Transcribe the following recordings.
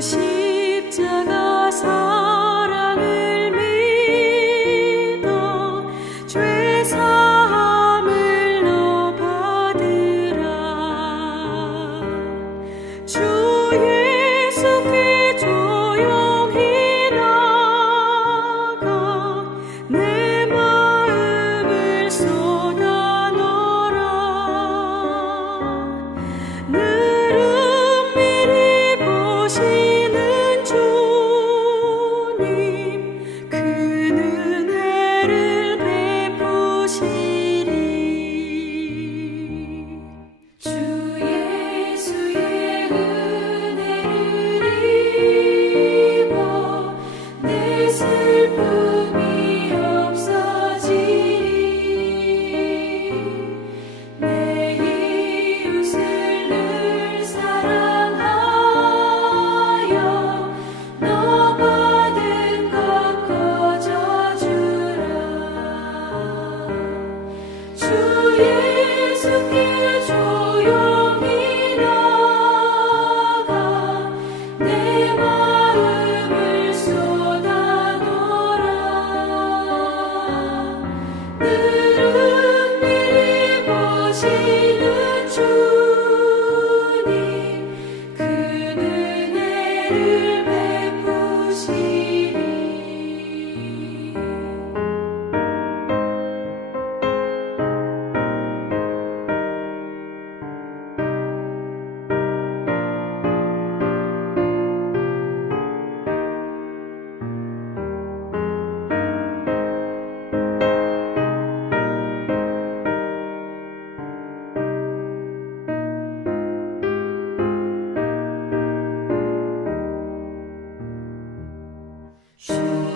십자가 사랑을 믿어 죄 사함을 너 받으라. 주 예수께 조용히 나가 내 마음을 쏟아 넣어라. 늘 은밀히 보시는 주님 그 은혜를 베푸시리. 주 예수의 은혜를 입어 내 슬픔이 없어지리. 내 이웃을 늘 사랑하여 너 받은 것 거저주라. 주 예수께 조용히 나가 내 마음을 쏟아 놓으라. 늘 은밀히 보시는 주님 그 은혜를 베푸시리. 주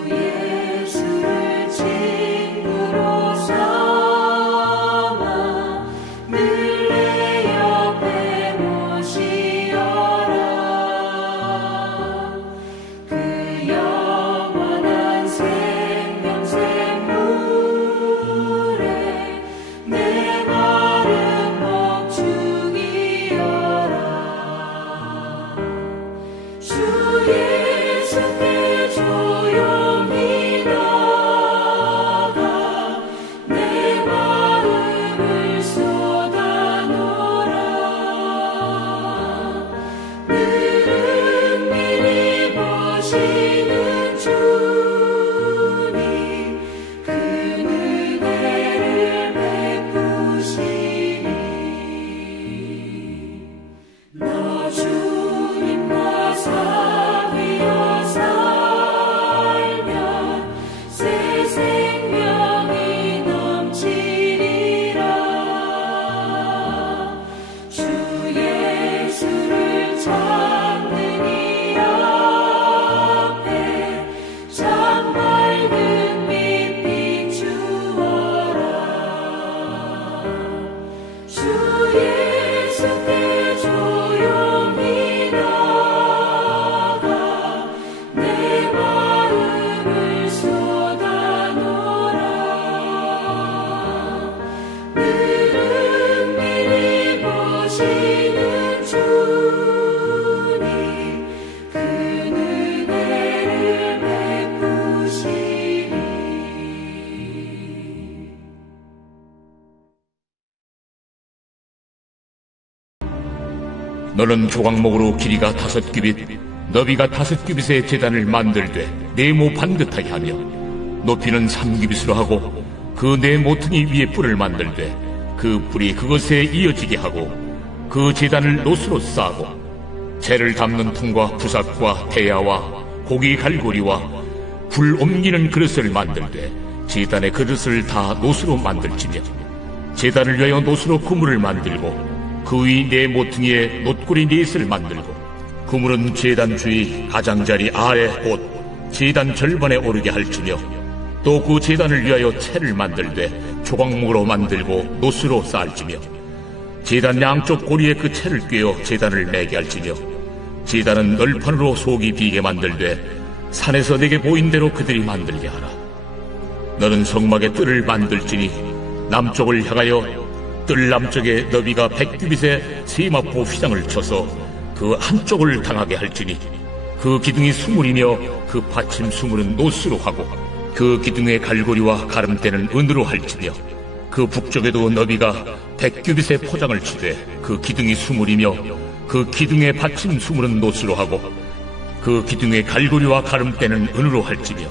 예수를 친구로 삼아 늘 내 옆에 모시어라. 그 영원한 생명샘물에 내 마른 목 죽이어라. 주 예수께 조용히 나가 내 마음을 쏟아 놓으라. 늘 은밀히 보시는 주님 그 은혜를 베푸시리. 너 주님과 사귀어 살면 새 생명이 넘치리라. 주 예수를 찾는 이 앞에 참 밝은 빛 비추어라. 주 예수께 조용히 나가 내 마음을 쏟아 놓으라. 늘 은밀히 보시는 주님 그 은혜를 베푸시리. 너는 조각목으로 길이가 5규빗, 너비가 5규빗의 제단을 만들되 네모 반듯하게 하며 높이는 3규빗으로 하고 그 네 모퉁이 위에 뿔을 만들되 그 뿔이 그것에 이어지게 하고 그 제단을 노수로 싸고 재를 담는 통과 부삭과 대야와 고기 갈고리와 불 옮기는 그릇을 만들되 제단의 그릇을 다 노수로 만들지며 제단을 위하여 노수로 그물을 만들고 그 위 네 모퉁이에 놋고리 넷을 만들고 그물은 제단 주위 가장자리 아래 곧 제단 절반에 오르게 할지며 또 그 제단을 위하여 채를 만들되 조각목으로 만들고 노수로 쌓을지며 제단 양쪽 고리에 그 채를 꿰어 제단을 매게 할지며 제단은 널판으로 속이 비게 만들되 산에서 내게 보인 대로 그들이 만들게 하라. 너는 성막의 뜰을 만들지니 남쪽을 향하여 뜰 남쪽에 너비가 100규빗의 세마포 휘장을 쳐서 그 한쪽을 당하게 할지니 그 그 기둥이 수물이며 그 받침 수물은 노스로 하고 그 기둥의 갈고리와 가름대는 은으로 할지며 그 북쪽에도 너비가 100규빗의 포장을 치되 그 기둥이 수물이며 그 기둥의 받침 수물은 노스로 하고 그 기둥의 갈고리와 가름대는 은으로 할지며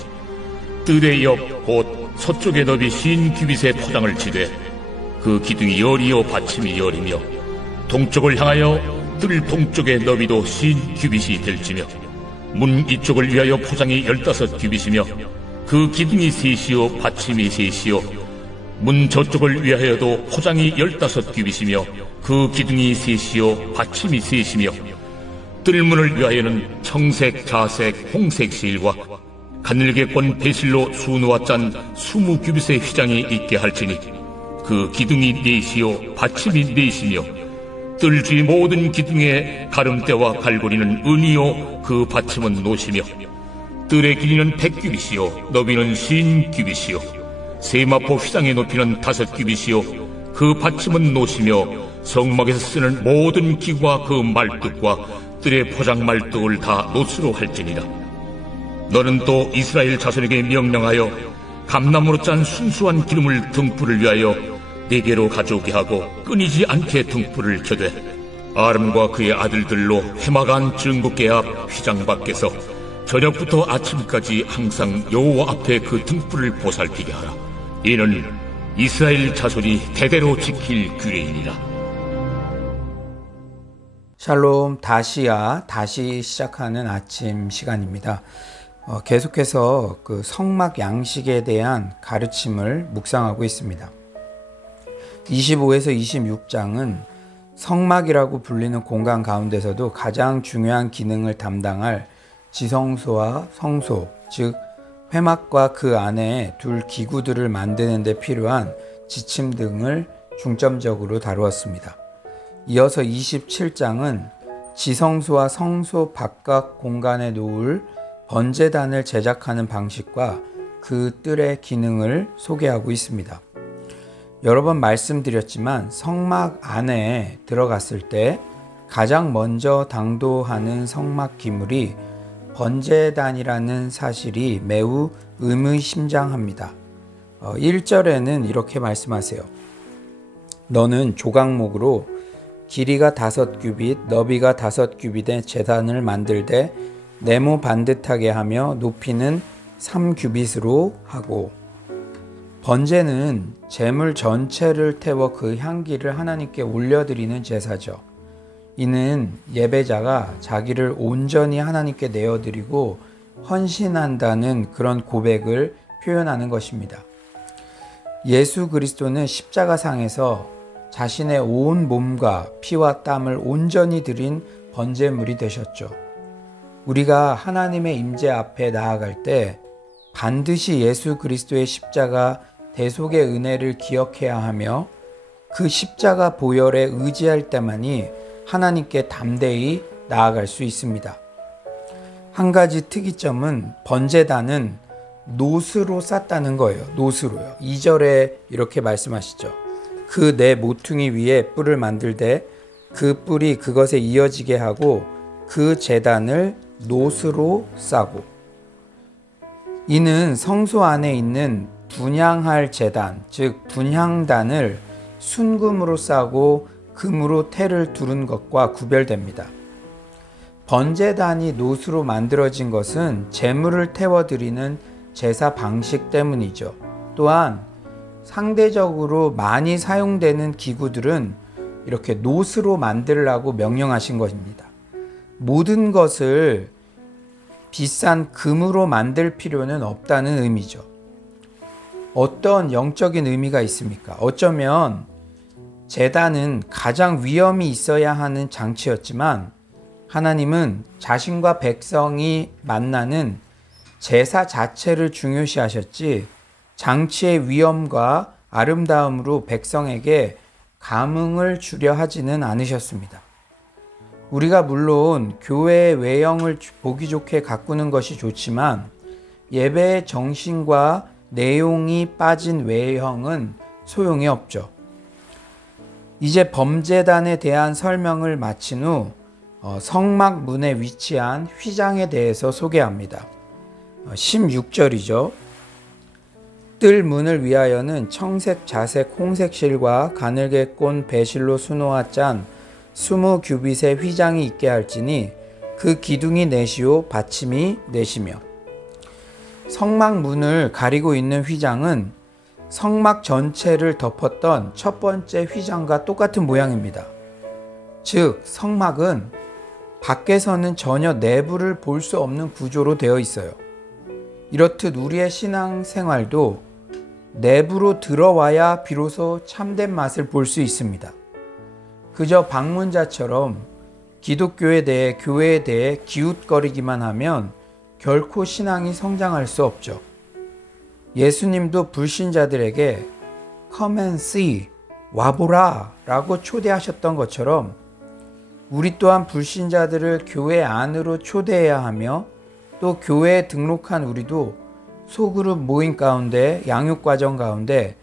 뜰의 옆 곧 서쪽의 너비 50규빗의 포장을 치되 그 기둥이 열이요 받침이 열이며 동쪽을 향하여 뜰 동쪽의 너비도 50규빗이 될지며 문 이쪽을 위하여 포장이 15규빗이며 그 기둥이 셋이요 받침이 셋이요 문 저쪽을 위하여도 포장이 15규빗이며 그 기둥이 셋이요 받침이 셋이며 뜰문을 위하여는 청색, 자색, 홍색 실과 가늘게꼰 배실로 수놓아 짠 20규빗의 휘장이 있게 할지니 그 기둥이 넷이요 받침이 넷이며 뜰 주위 모든 기둥의 가름대와 갈고리는 은이요 그 받침은 노시며 뜰의 길이는 100규빗이요 너비는 50규빗이요 세마포 휘장의 높이는 5규빗이요 그 받침은 노시며 성막에서 쓰는 모든 기구와 그 말뚝과 뜰의 포장 말뚝을 다 노스로 할지니라. 너는 또 이스라엘 자손에게 명령하여 감나무로 짠 순수한 기름을 등불을 위하여 네게로 가져오게 하고 끊이지 않게 등불을 켜되 아름과 그의 아들들로 회막안 증거계 앞 휘장 밖에서 저녁부터 아침까지 항상 여호와 앞에 그 등불을 보살피게 하라. 이는 이스라엘 자손이 대대로 지킬 규례이니라. 샬롬, 다시 시작하는 아침 시간입니다. 계속해서 그 성막 양식에 대한 가르침을 묵상하고 있습니다. 25에서 26장은 성막이라고 불리는 공간 가운데서도 가장 중요한 기능을 담당할 지성소와 성소, 즉 회막과 그 안에 둘 기구들을 만드는 데 필요한 지침 등을 중점적으로 다루었습니다. 이어서 27장은 지성소와 성소 바깥 공간에 놓을 번제단을 제작하는 방식과 그 뜰의 기능을 소개하고 있습니다. 여러 번 말씀드렸지만 성막 안에 들어갔을 때 가장 먼저 당도하는 성막 기물이 번제단이라는 사실이 매우 의미심장합니다. 1절에는 이렇게 말씀하세요. 너는 조각목으로 길이가 5규빗, 너비가 5규빗의 제단을 만들되 네모 반듯하게 하며 높이는 3규빗으로 하고. 번제는 제물 전체를 태워 그 향기를 하나님께 올려드리는 제사죠. 이는 예배자가 자기를 온전히 하나님께 내어드리고 헌신한다는 그런 고백을 표현하는 것입니다. 예수 그리스도는 십자가상에서 자신의 온 몸과 피와 땀을 온전히 드린 번제물이 되셨죠. 우리가 하나님의 임재 앞에 나아갈 때 반드시 예수 그리스도의 십자가 대속의 은혜를 기억해야 하며 그 십자가 보혈에 의지할 때만이 하나님께 담대히 나아갈 수 있습니다. 한 가지 특이점은 번제단은 노스로 쌌다는 거예요. 노스로요. 2절에 이렇게 말씀하시죠. 그 네 모퉁이 위에 뿔을 만들되 그 뿔이 그것에 이어지게 하고 그 제단을 노스로 싸고. 이는 성소 안에 있는 분향할 제단, 즉 분향단을 순금으로 싸고 금으로 태를 두른 것과 구별됩니다. 번제단이 노스로 만들어진 것은 제물을 태워드리는 제사 방식 때문이죠. 또한 상대적으로 많이 사용되는 기구들은 이렇게 노스로 만들라고 명령하신 것입니다. 모든 것을 비싼 금으로 만들 필요는 없다는 의미죠. 어떤 영적인 의미가 있습니까? 어쩌면 제단은 가장 위험이 있어야 하는 장치였지만 하나님은 자신과 백성이 만나는 제사 자체를 중요시하셨지 장치의 위험과 아름다움으로 백성에게 감흥을 주려 하지는 않으셨습니다. 우리가 물론 교회의 외형을 보기 좋게 가꾸는 것이 좋지만 예배의 정신과 내용이 빠진 외형은 소용이 없죠. 이제 번제단에 대한 설명을 마친 후 성막 문에 위치한 휘장에 대해서 소개합니다. 16절이죠. 뜰 문을 위하여는 청색, 자색, 홍색 실과 가늘게 꼰 배실로 수놓아 짠 20규빗의 휘장이 있게 할지니 그 기둥이 넷이요 받침이 넷이며. 성막 문을 가리고 있는 휘장은 성막 전체를 덮었던 첫 번째 휘장과 똑같은 모양입니다. 즉 성막은 밖에서는 전혀 내부를 볼 수 없는 구조로 되어 있어요. 이렇듯 우리의 신앙생활도 내부로 들어와야 비로소 참된 맛을 볼 수 있습니다. 그저 방문자처럼 기독교에 대해, 교회에 대해 기웃거리기만 하면 결코 신앙이 성장할 수 없죠. 예수님도 불신자들에게 Come and see, 와보라 라고 초대하셨던 것처럼 우리 또한 불신자들을 교회 안으로 초대해야 하며, 또 교회에 등록한 우리도 소그룹 모임 가운데, 양육과정 가운데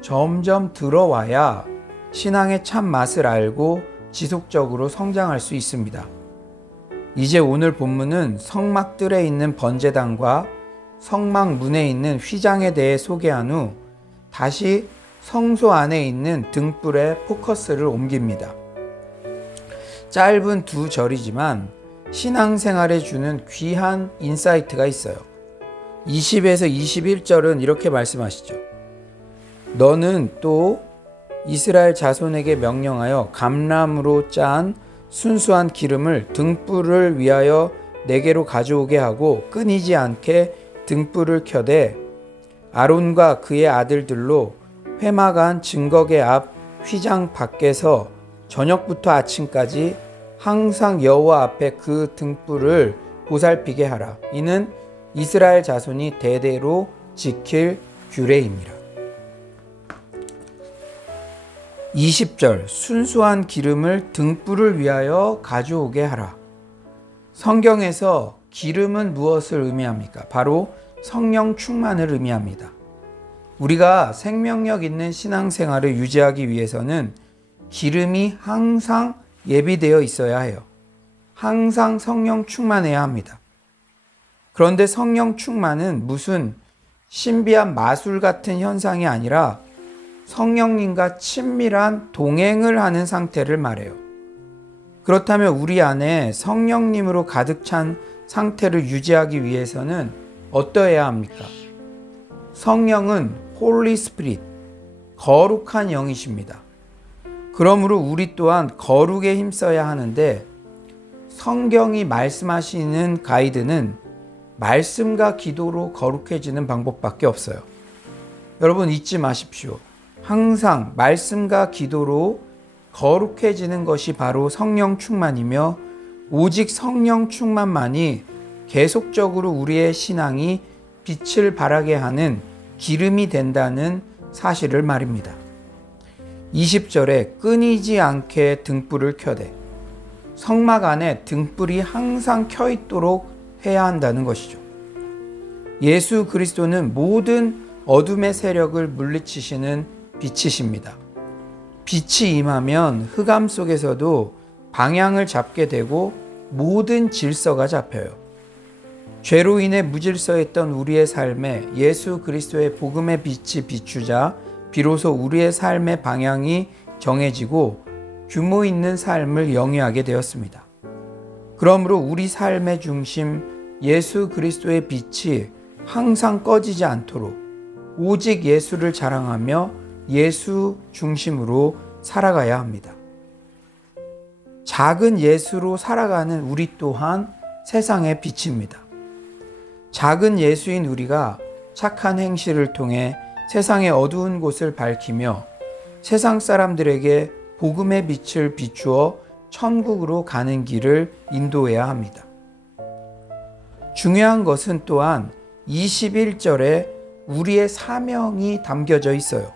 점점 들어와야 신앙의 참 맛을 알고 지속적으로 성장할 수 있습니다. 이제 오늘 본문은 성막들에 있는 번제단과 성막 문에 있는 휘장에 대해 소개한 후 다시 성소 안에 있는 등불에 포커스를 옮깁니다. 짧은 두 절이지만 신앙생활에 주는 귀한 인사이트가 있어요. 20에서 21절은 이렇게 말씀하시죠. 너는 또 이스라엘 자손에게 명령하여 감람으로 짠 순수한 기름을 등불을 위하여 내게로 가져오게 하고 끊이지 않게 등불을 켜되 아론과 그의 아들들로 회막안 증거계 앞 휘장 밖에서 저녁부터 아침까지 항상 여호와 앞에 그 등불을 보살피게 하라. 이는 이스라엘 자손이 대대로 지킬 규례이니라. 20절 순수한 기름을 등불을 위하여 가져오게 하라. 성경에서 기름은 무엇을 의미합니까? 바로 성령 충만을 의미합니다. 우리가 생명력 있는 신앙생활을 유지하기 위해서는 기름이 항상 예비되어 있어야 해요. 항상 성령 충만해야 합니다. 그런데 성령 충만은 무슨 신비한 마술 같은 현상이 아니라 성령님과 친밀한 동행을 하는 상태를 말해요. 그렇다면 우리 안에 성령님으로 가득 찬 상태를 유지하기 위해서는 어떠해야 합니까? 성령은 Holy Spirit, 거룩한 영이십니다. 그러므로 우리 또한 거룩에 힘써야 하는데, 성경이 말씀하시는 가이드는 말씀과 기도로 거룩해지는 방법밖에 없어요. 여러분 잊지 마십시오. 항상 말씀과 기도로 거룩해지는 것이 바로 성령 충만이며, 오직 성령 충만만이 계속적으로 우리의 신앙이 빛을 발하게 하는 기름이 된다는 사실을 말입니다. 20절에 끊이지 않게 등불을 켜되, 성막 안에 등불이 항상 켜 있도록 해야 한다는 것이죠. 예수 그리스도는 모든 어둠의 세력을 물리치시는 빛이십니다. 빛이 임하면 흑암 속에서도 방향을 잡게 되고 모든 질서가 잡혀요. 죄로 인해 무질서했던 우리의 삶에 예수 그리스도의 복음의 빛이 비추자 비로소 우리의 삶의 방향이 정해지고 규모 있는 삶을 영위하게 되었습니다. 그러므로 우리 삶의 중심 예수 그리스도의 빛이 항상 꺼지지 않도록 오직 예수를 자랑하며 예수 중심으로 살아가야 합니다. 작은 예수로 살아가는 우리 또한 세상의 빛입니다. 작은 예수인 우리가 착한 행실을 통해 세상의 어두운 곳을 밝히며 세상 사람들에게 복음의 빛을 비추어 천국으로 가는 길을 인도해야 합니다. 중요한 것은 또한 21절에 우리의 사명이 담겨져 있어요.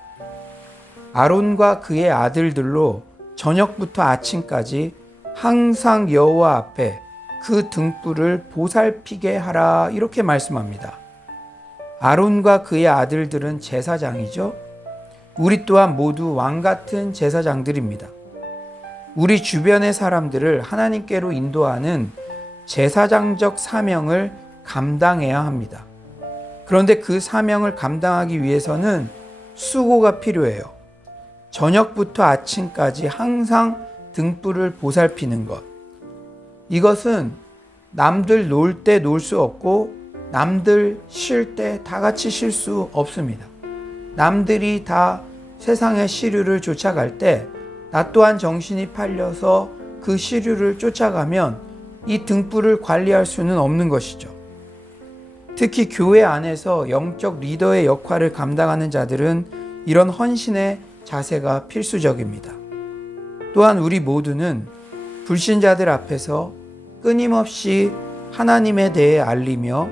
아론과 그의 아들들로 저녁부터 아침까지 항상 여호와 앞에 그 등불을 보살피게 하라, 이렇게 말씀합니다. 아론과 그의 아들들은 제사장이죠. 우리 또한 모두 왕같은 제사장들입니다. 우리 주변의 사람들을 하나님께로 인도하는 제사장적 사명을 감당해야 합니다. 그런데 그 사명을 감당하기 위해서는 수고가 필요해요. 저녁부터 아침까지 항상 등불을 보살피는 것. 이것은 남들 놀 때 놀 수 없고 남들 쉴 때 다 같이 쉴 수 없습니다. 남들이 다 세상의 시류를 쫓아갈 때 나 또한 정신이 팔려서 그 시류를 쫓아가면 이 등불을 관리할 수는 없는 것이죠. 특히 교회 안에서 영적 리더의 역할을 감당하는 자들은 이런 헌신의 자세가 필수적입니다. 또한 우리 모두는 불신자들 앞에서 끊임없이 하나님에 대해 알리며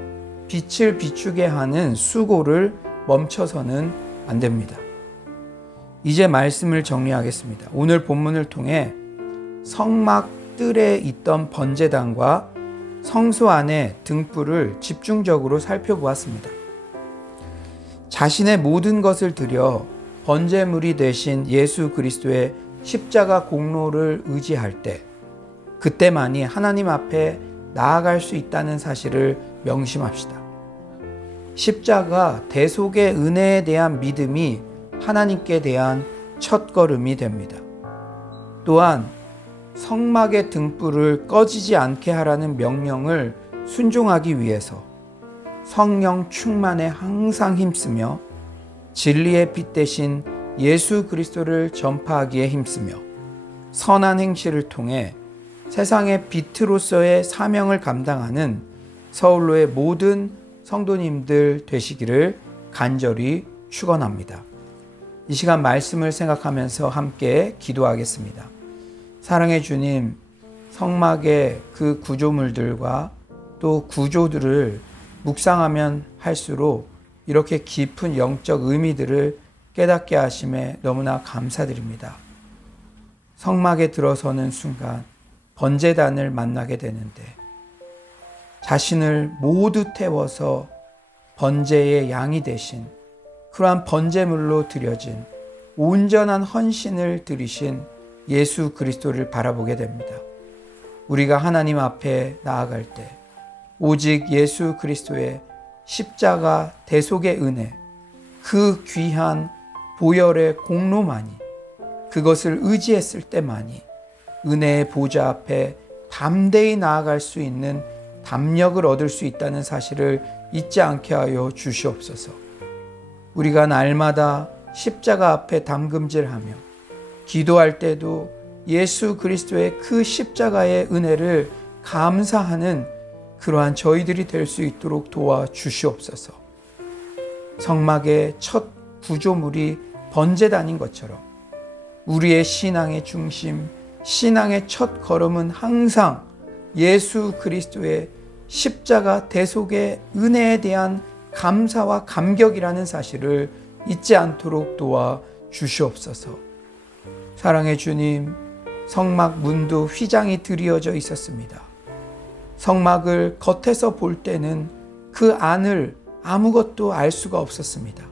빛을 비추게 하는 수고를 멈춰서는 안 됩니다. 이제 말씀을 정리하겠습니다. 오늘 본문을 통해 성막 뜰에 있던 번제단과 성소 안의 등불을 집중적으로 살펴보았습니다. 자신의 모든 것을 드려 번제물이 되신 예수 그리스도의 십자가 공로를 의지할 때 그때만이 하나님 앞에 나아갈 수 있다는 사실을 명심합시다. 십자가 대속의 은혜에 대한 믿음이 하나님께 대한 첫걸음이 됩니다. 또한 성막의 등불을 꺼지지 않게 하라는 명령을 순종하기 위해서 성령 충만에 항상 힘쓰며 진리의 빛 대신 예수 그리스도를 전파하기에 힘쓰며 선한 행실을 통해 세상의 빛으로서의 사명을 감당하는 서울로의 모든 성도님들 되시기를 간절히 축원합니다. 이 시간 말씀을 생각하면서 함께 기도하겠습니다. 사랑의 주님, 성막의 그 구조물들과 또 구조들을 묵상하면 할수록 이렇게 깊은 영적 의미들을 깨닫게 하심에 너무나 감사드립니다. 성막에 들어서는 순간 번제단을 만나게 되는데 자신을 모두 태워서 번제의 양이 되신 그러한 번제물로 드려진 온전한 헌신을 드리신 예수 그리스도를 바라보게 됩니다. 우리가 하나님 앞에 나아갈 때 오직 예수 그리스도의 십자가 대속의 은혜, 그 귀한 보혈의 공로만이, 그것을 의지했을 때만이 은혜의 보좌 앞에 담대히 나아갈 수 있는 담력을 얻을 수 있다는 사실을 잊지 않게 하여 주시옵소서. 우리가 날마다 십자가 앞에 담금질하며 기도할 때도 예수 그리스도의 그 십자가의 은혜를 감사하는 그러한 저희들이 될 수 있도록 도와주시옵소서. 성막의 첫 구조물이 번제단인 것처럼 우리의 신앙의 중심, 신앙의 첫 걸음은 항상 예수 그리스도의 십자가 대속의 은혜에 대한 감사와 감격이라는 사실을 잊지 않도록 도와주시옵소서. 사랑의 주님, 성막 문도 휘장이 드리어져 있었습니다. 성막을 겉에서 볼 때는 그 안을 아무것도 알 수가 없었습니다.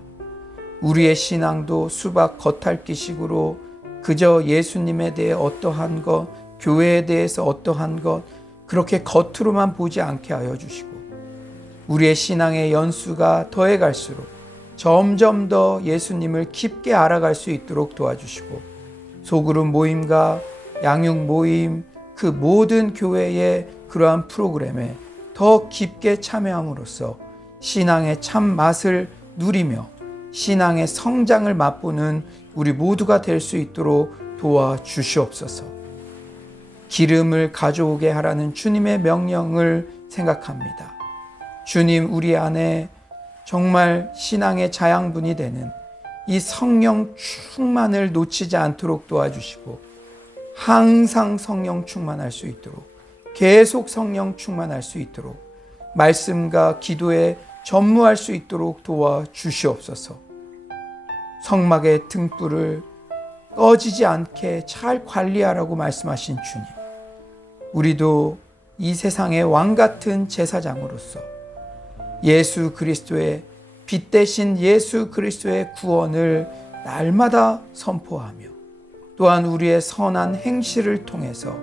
우리의 신앙도 수박 겉핥기식으로 그저 예수님에 대해 어떠한 것, 교회에 대해서 어떠한 것, 그렇게 겉으로만 보지 않게 하여 주시고 우리의 신앙의 연수가 더해 갈수록 점점 더 예수님을 깊게 알아갈 수 있도록 도와주시고 소그룹 모임과 양육 모임, 그 모든 교회의 그러한 프로그램에 더 깊게 참여함으로써 신앙의 참 맛을 누리며 신앙의 성장을 맛보는 우리 모두가 될 수 있도록 도와주시옵소서. 기름을 가져오게 하라는 주님의 명령을 생각합니다. 주님, 우리 안에 정말 신앙의 자양분이 되는 이 성령 충만을 놓치지 않도록 도와주시고 항상 성령 충만할 수 있도록, 계속 성령 충만할 수 있도록, 말씀과 기도에 전무할 수 있도록 도와주시옵소서. 성막의 등불을 꺼지지 않게 잘 관리하라고 말씀하신 주님, 우리도 이 세상의 왕같은 제사장으로서 예수 그리스도의 빛 대신 예수 그리스도의 구원을 날마다 선포하며 또한 우리의 선한 행실을 통해서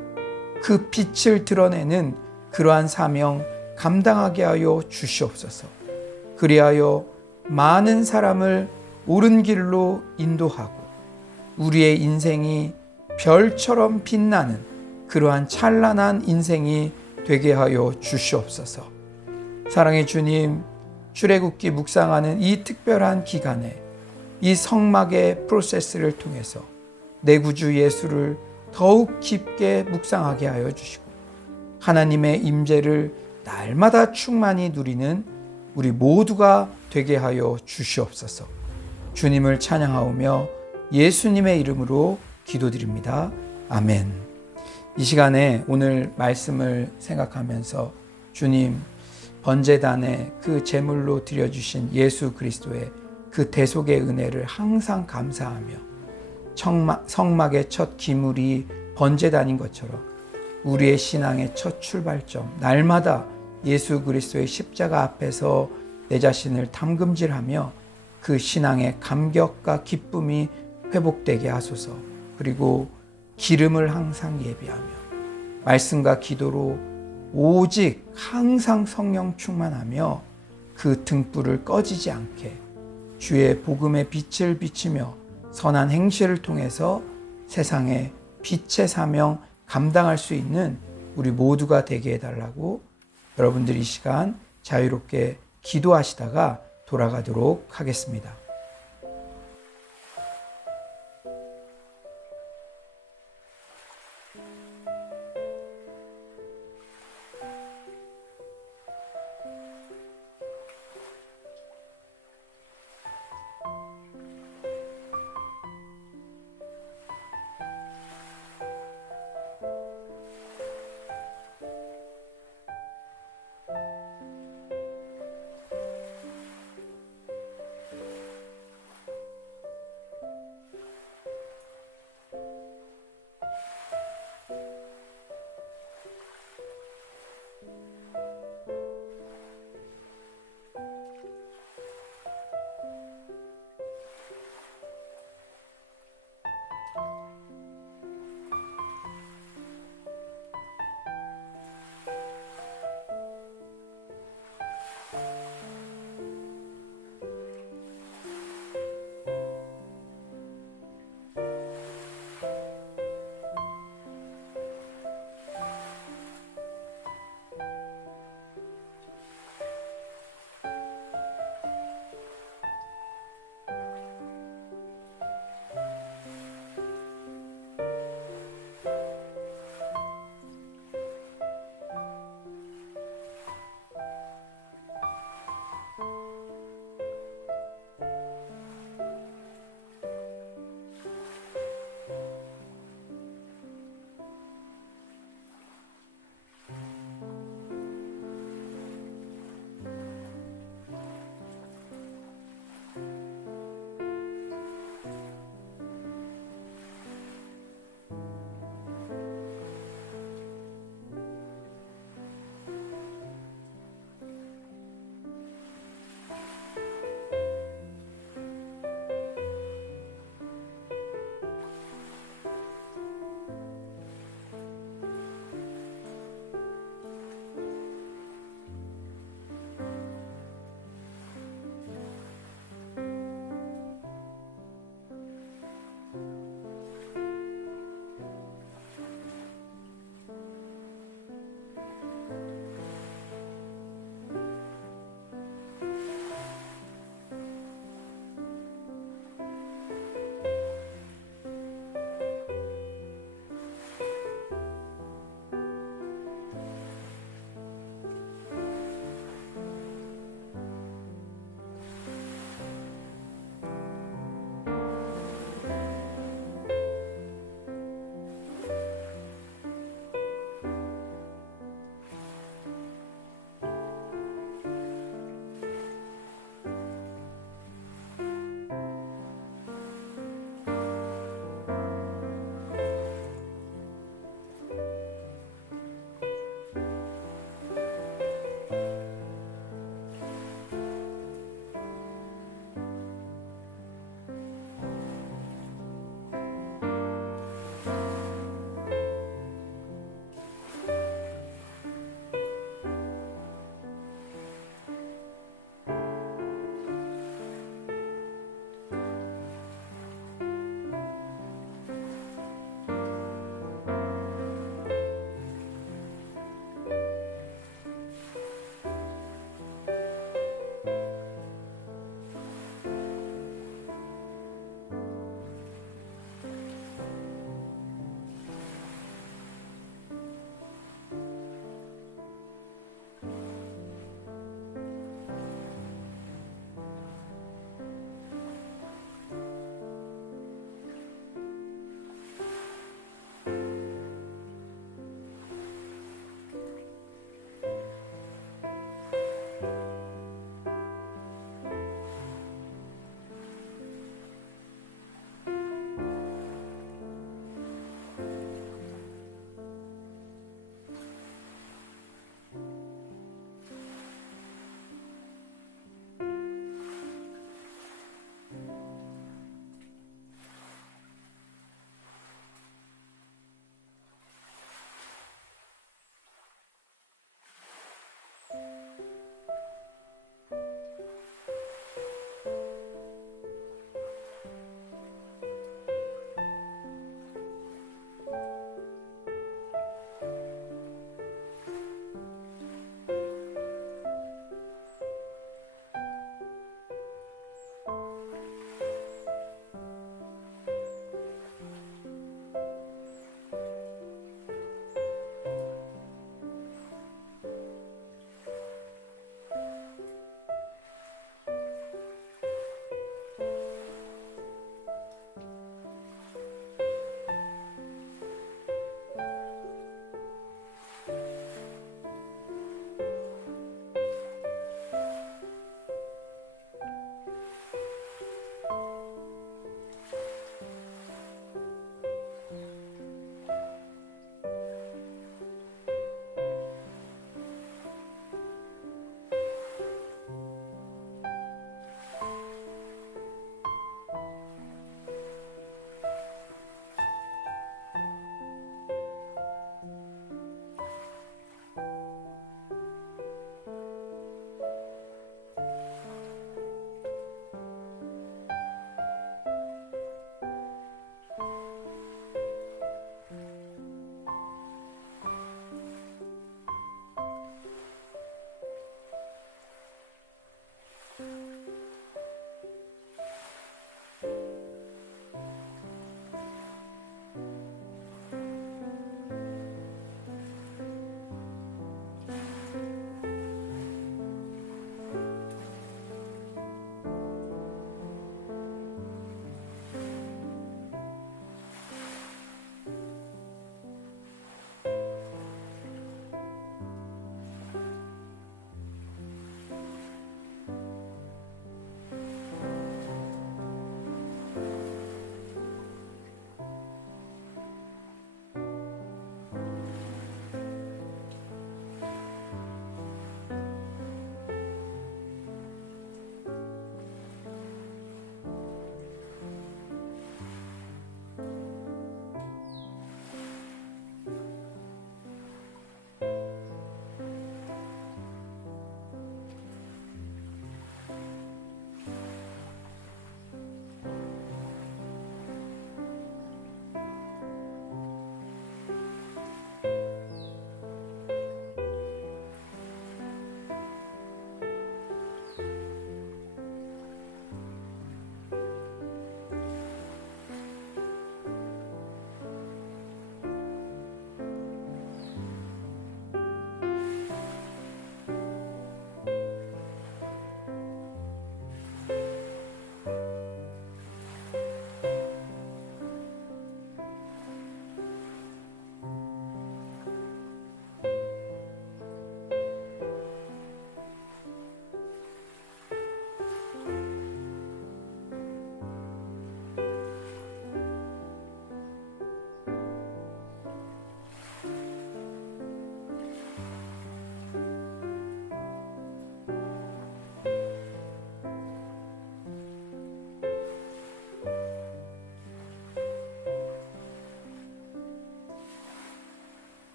그 빛을 드러내는 그러한 사명 감당하게 하여 주시옵소서. 그리하여 많은 사람을 옳은 길로 인도하고 우리의 인생이 별처럼 빛나는 그러한 찬란한 인생이 되게 하여 주시옵소서. 사랑의 주님, 출애굽기 묵상하는 이 특별한 기간에 이 성막의 프로세스를 통해서 내 구주 예수를 더욱 깊게 묵상하게 하여 주시고 하나님의 임재를 날마다 충만히 누리는 우리 모두가 되게 하여 주시옵소서. 주님을 찬양하오며 예수님의 이름으로 기도드립니다. 아멘. 이 시간에 오늘 말씀을 생각하면서 주님, 번제단에 그 제물로 드려주신 예수 그리스도의 그 대속의 은혜를 항상 감사하며 성막의 첫 기물이 번제단인 것처럼 우리의 신앙의 첫 출발점, 날마다 예수 그리스도의 십자가 앞에서 내 자신을 담금질하며 그 신앙의 감격과 기쁨이 회복되게 하소서. 그리고 기름을 항상 예비하며 말씀과 기도로 오직 항상 성령 충만하며 그 등불을 꺼지지 않게 주의 복음의 빛을 비치며 선한 행실을 통해서 세상에 빛의 사명 감당할 수 있는 우리 모두가 되게 해달라고 여러분들 이 시간 자유롭게 기도하시다가 돌아가도록 하겠습니다.